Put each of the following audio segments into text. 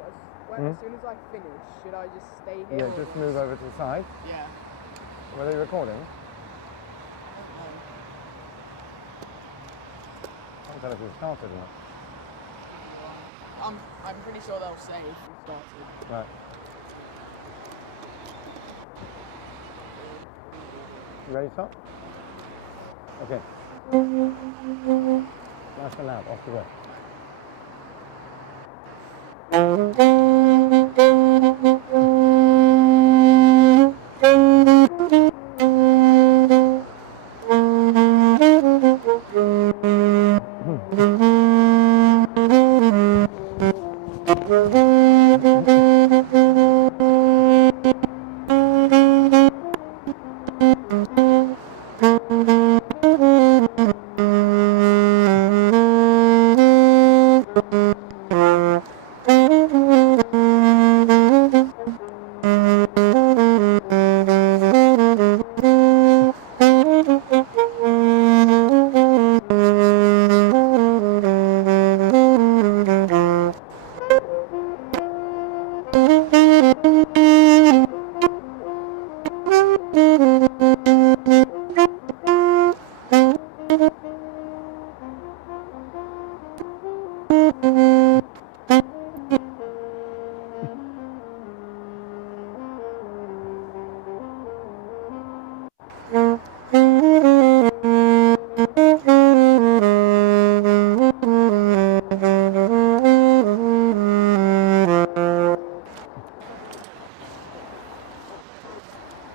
As soon as I finish, should I just stay here? Yeah, just move over to the side. Yeah. Were they recording? I I don't know if we started or not. I'm pretty sure they'll say if we started. Right. You ready to start? Okay. Nice and loud, off you go.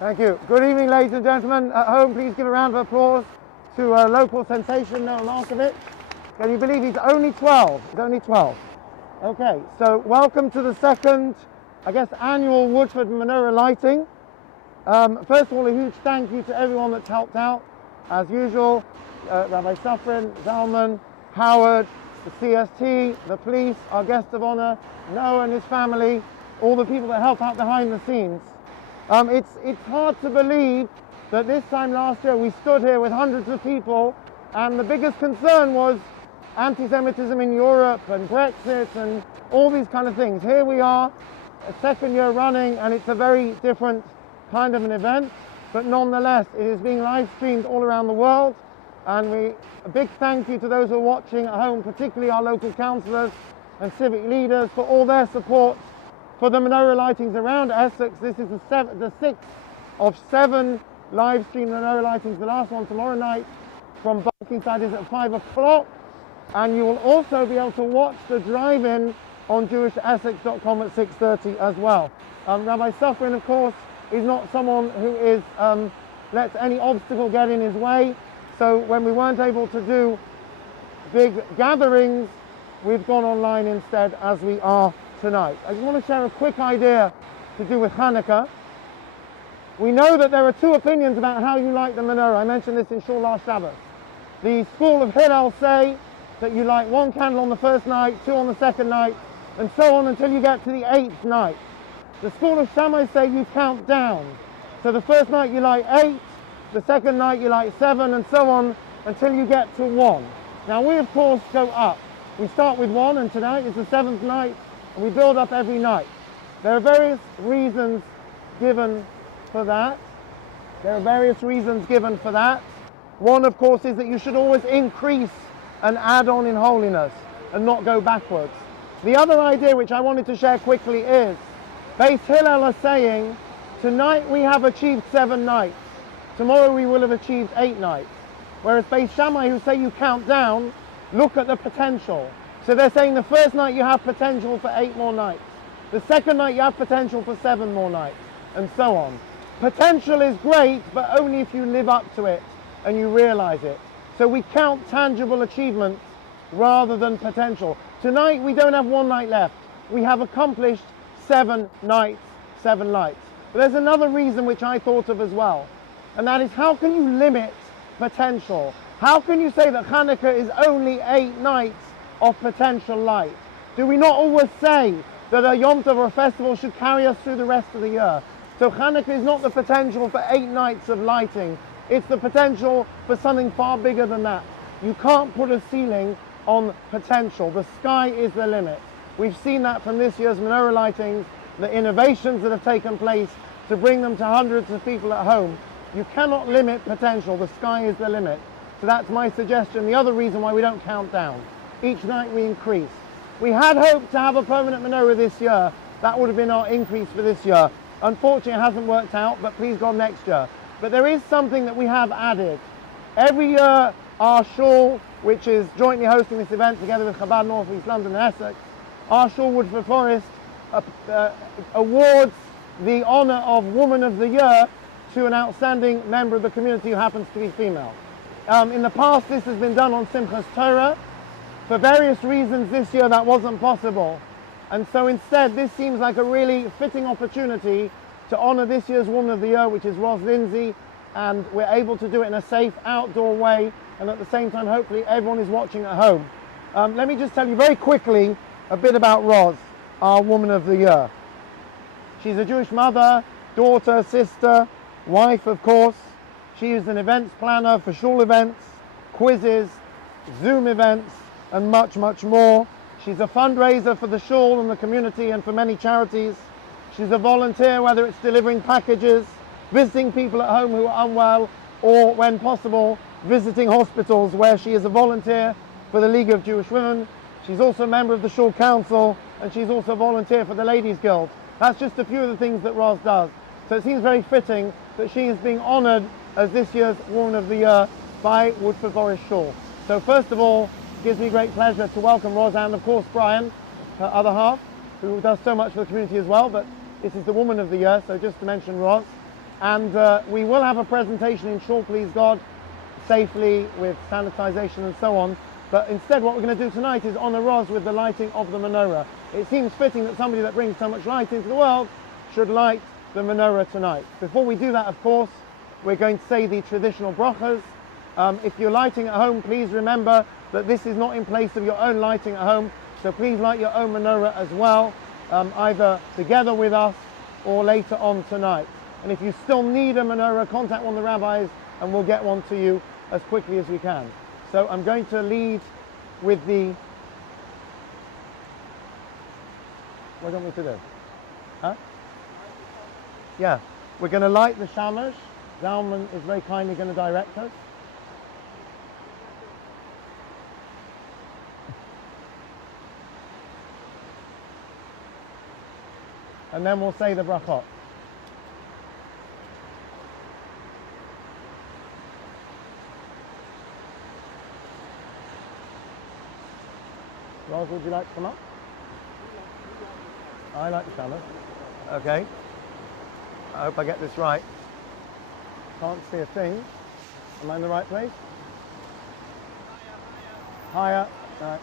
Thank you. Good evening, ladies and gentlemen. At home, please give a round of applause to a local sensation, Noah Markovic. Can you believe he's only 12? He's only 12. Okay, so welcome to the second, I guess, annual Woodford Menorah lighting. First of all, a huge thank you to everyone that's helped out. As usual, Rabbi Safrin, Zalman, Howard, the CST, the police, our guest of honor, Noah and his family, all the people that help out behind the scenes. It's hard to believe that this time last year we stood here with hundreds of people and the biggest concern was anti-Semitism in Europe and Brexit and all these kind of things. Here we are, a second year running, and it's a very different kind of an event, but nonetheless it is being live streamed all around the world, and a big thank you to those who are watching at home, particularly our local councillors and civic leaders for all their support for the menorah lightings around Essex. This is the sixth of 7 live stream menorah lightings. The last one tomorrow night from Barkingside is at 5 o'clock, and you will also be able to watch the drive-in on jewishessex.com at 6:30 as well. Rabbi Safrin, of course, is not someone who is lets any obstacle get in his way, so when we weren't able to do big gatherings, we've gone online instead, as we are tonight. I just want to share a quick idea to do with Hanukkah. We know that there are 2 opinions about how you light the menorah. I mentioned this in Shul last Shabbat. The school of Hillel say that you light 1 candle on the first night, 2 on the second night, and so on until you get to the 8th night. The school of Shammai say you count down. So the first night you light 8, the second night you light 7, and so on until you get to 1. Now we of course go up. We start with 1, and tonight is the 7th night, and we build up every night. There are various reasons given for that. One, of course, is that you should always increase and add on in holiness and not go backwards. The other idea which I wanted to share quickly is, Beis Hillel are saying, tonight we have achieved 7 nights. Tomorrow we will have achieved 8 nights. Whereas Beis Shammai, who say you count down, look at the potential. So they're saying the first night you have potential for 8 more nights. The second night you have potential for 7 more nights, and so on. Potential is great, but only if you live up to it and you realize it. So we count tangible achievements rather than potential. Tonight we don't have 1 night left. We have accomplished 7 nights, 7 lights. But there's another reason which I thought of as well, and that is, how can you limit potential? How can you say that Hanukkah is only 8 nights of potential light? Do we not always say that a Yom Tov or a festival should carry us through the rest of the year? So Hanukkah is not the potential for 8 nights of lighting. It's the potential for something far bigger than that. You can't put a ceiling on potential. The sky is the limit. We've seen that from this year's menorah lightings, the innovations that have taken place to bring them to hundreds of people at home. You cannot limit potential. The sky is the limit. So that's my suggestion. The other reason why we don't count down. Each night we increase. We had hoped to have a permanent menorah this year. That would have been our increase for this year. Unfortunately, it hasn't worked out, but please God, next year. But there is something that we have added. Every year, our shul, which is jointly hosting this event together with Chabad North East London and Essex, our shul, Woodford Forest, awards the honour of Woman of the Year to an outstanding member of the community who happens to be female. In the past, this has been done on Simchas Torah. For various reasons this year that wasn't possible. And so instead, this seems like a really fitting opportunity to honour this year's Woman of the Year, which is Ros Lindsay, and we're able to do it in a safe outdoor way, and at the same time, hopefully everyone is watching at home. Let me just tell you very quickly a bit about Ros, our Woman of the Year. She's a Jewish mother, daughter, sister, wife, of course. She is an events planner for shul events, quizzes, Zoom events, and much, much more. She's a fundraiser for the shul and the community and for many charities. She's a volunteer, whether it's delivering packages, visiting people at home who are unwell, or when possible, visiting hospitals, where she is a volunteer for the League of Jewish Women. She's also a member of the Shul Council, and she's also a volunteer for the Ladies Guild. That's just a few of the things that Ros does. So it seems very fitting that she is being honoured as this year's Woman of the Year by Woodford Forest Shul. So first of all, it gives me great pleasure to welcome Ros and of course Brian, her other half, who does so much for the community as well, but this is the Woman of the Year, so just to mention Ros. And we will have a presentation in shul, please God, safely with sanitisation and so on. But instead what we're going to do tonight is honour Ros with the lighting of the menorah. It seems fitting that somebody that brings so much light into the world should light the menorah tonight. Before we do that, of course, we're going to say the traditional brachas. If you're lighting at home, please remember that this is not in place of your own lighting at home, so please light your own menorah as well, either together with us or later on tonight. And if you still need a menorah, contact one of the rabbis and we'll get one to you as quickly as we can. So I'm going to lead with the... What do you want me to do? Huh? Yeah, we're going to light the shamash. Zalman is very kindly going to direct us. And then we'll say the brachot. Ros, would you like to come up? I like the shamash. Okay. I hope I get this right. Can't see a thing. Am I in the right place? Higher. Right.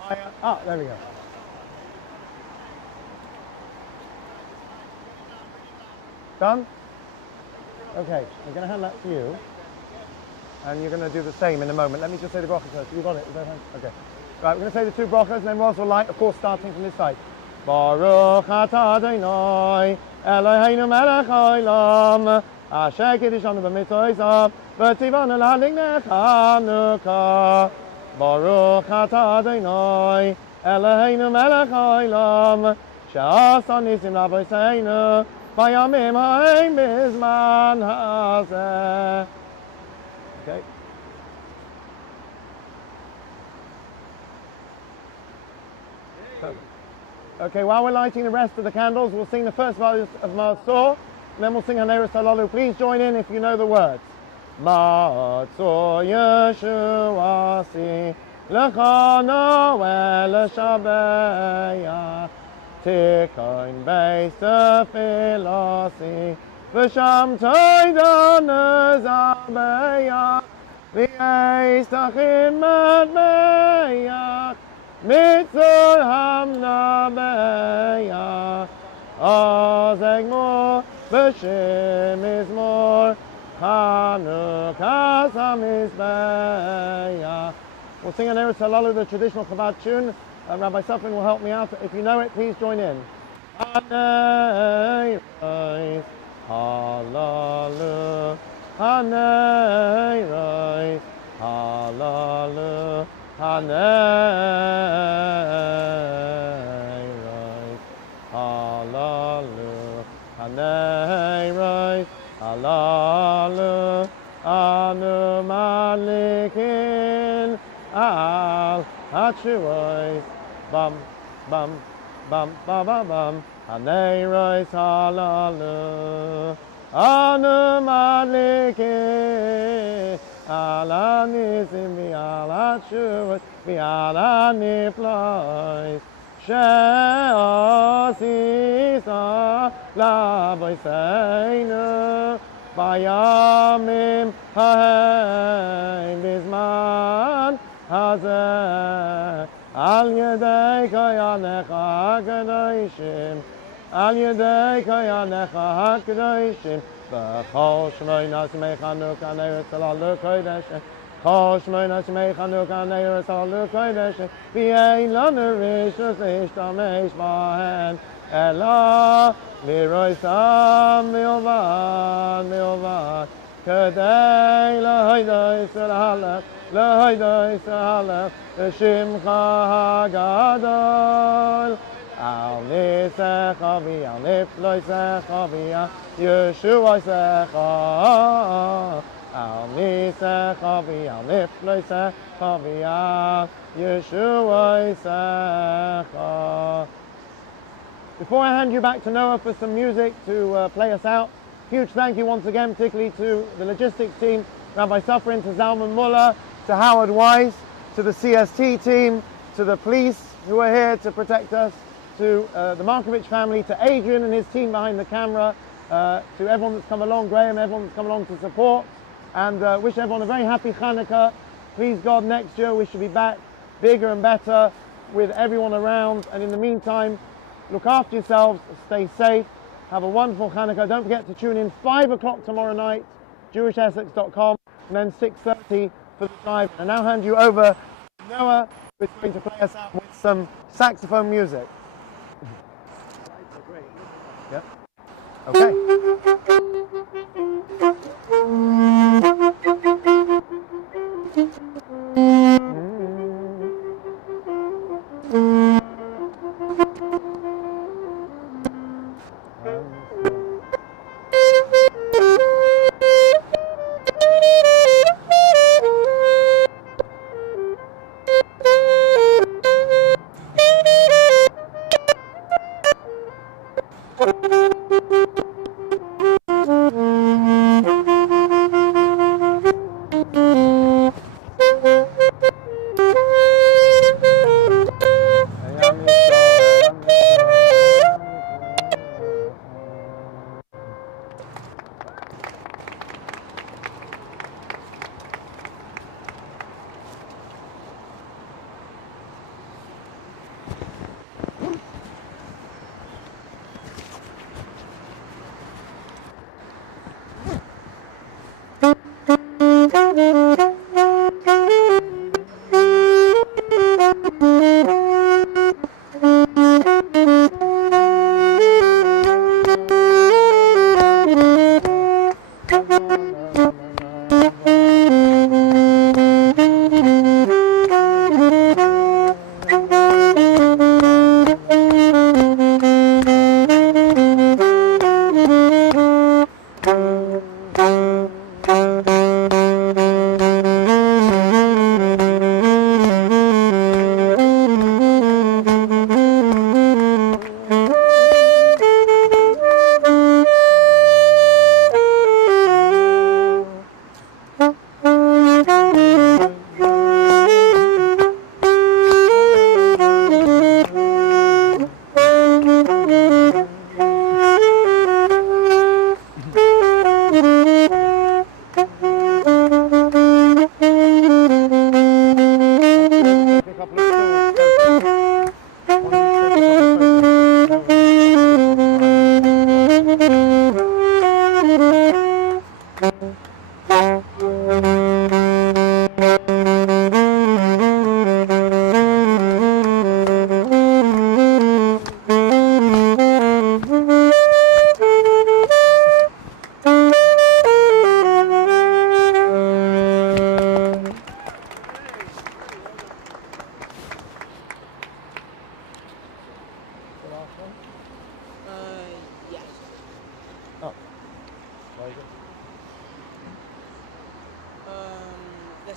Higher. Ah, there we go. Done? Okay, I'm going to hand that to you. And you're going to do the same in a moment. Let me just say the brachas first. You got it? Is that right? Okay. Right, we're going to say the two brachas and then Ros will light, of course, starting from this side. Baruch atah Adonai, Eloheinu melech haolam, asher kiddushanu b'mitzvosav, v'tzivanu l'hadlik Chanukah. Baruch atah Adonai, Eloheinu melech haolam, she'asa nisim l'avoseinu, v'yamim ha'em b'zman hazeh. Okay. Okay, while we're lighting the rest of the candles, we'll sing the first verse of Ma'asor, and then we'll sing Haneres Halalu. Please join in if you know the words. Ma'asor Yeshuasi L'chano L'shabeya Tikoin Beis Tefilasi V'sham Toidon Zabeya V'yeis Tachim Madbeya Mitzor hamna beya, azeg mor, v'shem izmor, Chanukah samizbeya. We'll sing an Eretz Halalu, the traditional Chabad tune. Rabbi Sufrin will help me out. If you know it, please join in. Hanei reis, halalu, hanei reis, halalu. Amen. madlikin al hatshuos bam bam bam bam bam bam haneros halalu anu madlikin al anisim al hatshuos al aniflois she'asisa lavoseinu bayamim hahem bizman hazeh al yedei kayanecha hakadoshim al yedei kayanecha hakadoshim b'chol shmoynas mechanuk aneres alalu kodesh Chol shmoynas mechanuk aneres alalu kodesh v'yein lanu rishus ishtamesh bahen ela miroisam milvad kedei lehodos halef lehodos halef l'shimcha hagadol al nisecha v'al nifloisecha v'al yeshuasecha al nisecha v'al nifloisecha v'al yeshuasecha. Before I hand you back to Noah for some music to play us out, huge thank you once again, particularly to the logistics team, Rabbi Safrin, to Zalman Muller, to Howard Wise, to the CST team, to the police who are here to protect us, to the Markovich family, to Adrian and his team behind the camera, to everyone that's come along, Graham, everyone that's come along to support, and wish everyone a very happy Hanukkah. Please God, next year we should be back bigger and better with everyone around, and in the meantime, look after yourselves, stay safe, have a wonderful Hanukkah. Don't forget to tune in 5 o'clock tomorrow night, JewishEssex.com, and then 6:30 for the drive. And I now hand you over to Noah, who's going to play us out with some saxophone music. Yeah. Okay.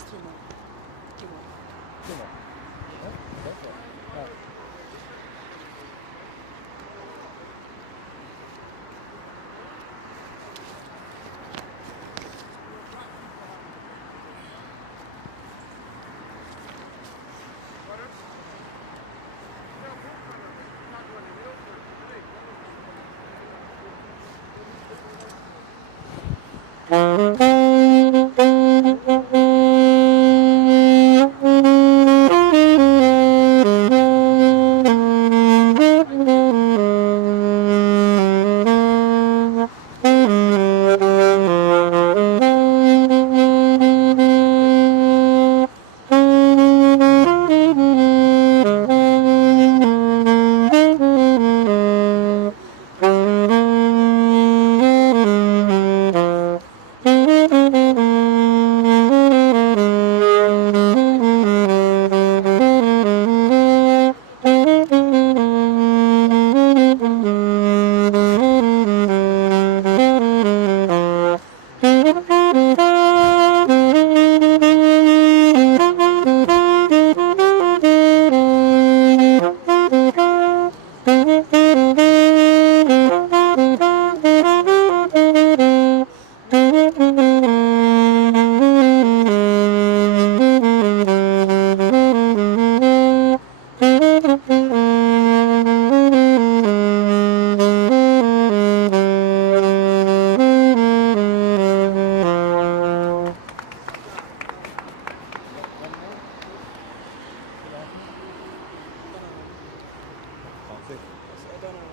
Two more. Two more. Two more. Yeah, that's it. Right.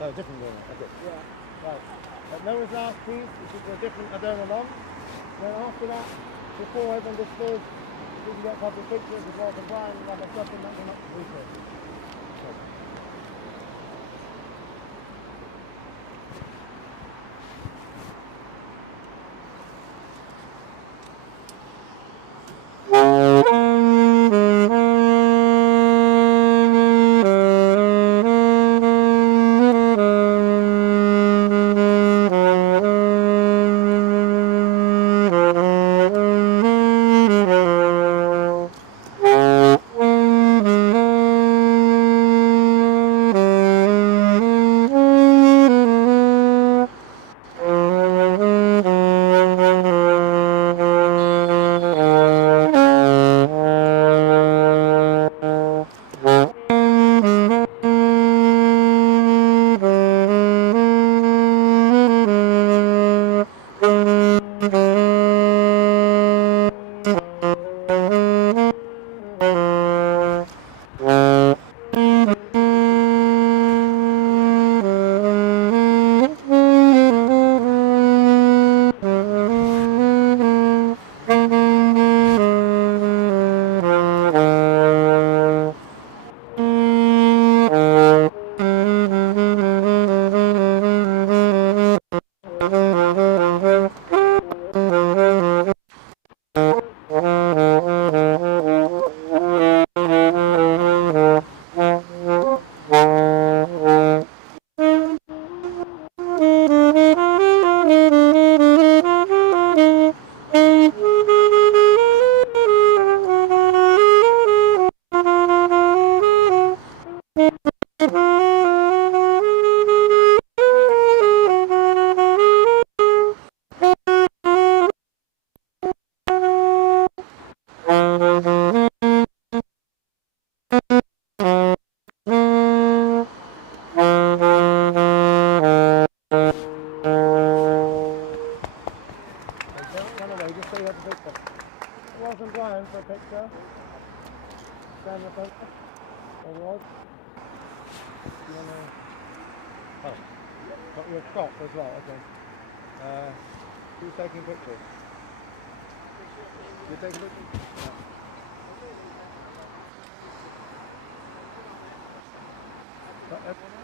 Oh, different one. Okay. Yeah. Right. Noah's last piece, which is a different Adona long. Then after that, before everyone disappears, we can get a couple of pictures as well from Brian, like a stuff in that one up to research. Welcome Brian for a picture. Stand the picture. There was. You want to... Oh, got your crop as well, okay. Who's taking pictures? You taking pictures? Yeah.